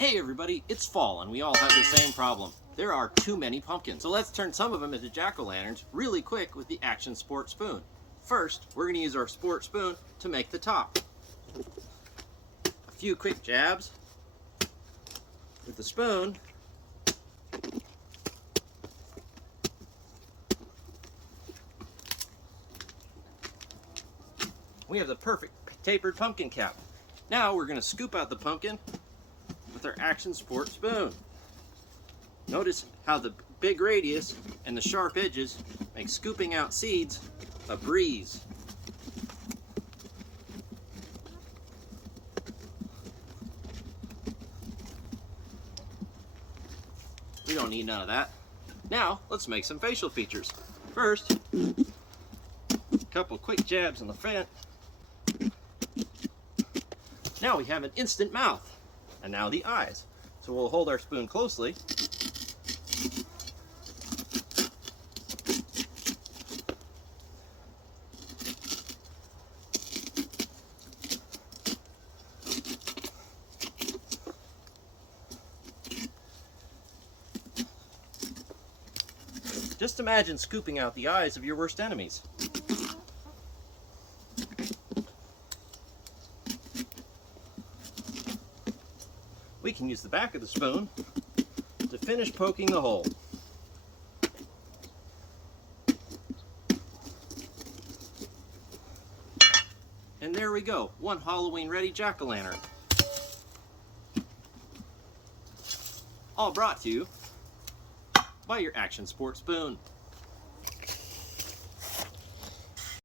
Hey everybody, it's fall and we all have the same problem. There are too many pumpkins, so let's turn some of them into jack-o'-lanterns really quick with the Action Sport Spoon. First, we're going to use our sport spoon to make the top. A few quick jabs with the spoon. We have the perfect tapered pumpkin cap. Now we're going to scoop out the pumpkin with our Action Sport Spoon. Notice how the big radius and the sharp edges make scooping out seeds a breeze. We don't need none of that. Now let's make some facial features. First, a couple quick jabs on the front. Now we have an instant mouth. And now the eyes. So we'll hold our spoon closely. Just imagine scooping out the eyes of your worst enemies. We can use the back of the spoon to finish poking the hole. And there we go, one Halloween-ready jack-o'-lantern. All brought to you by your Action Sport Spoon.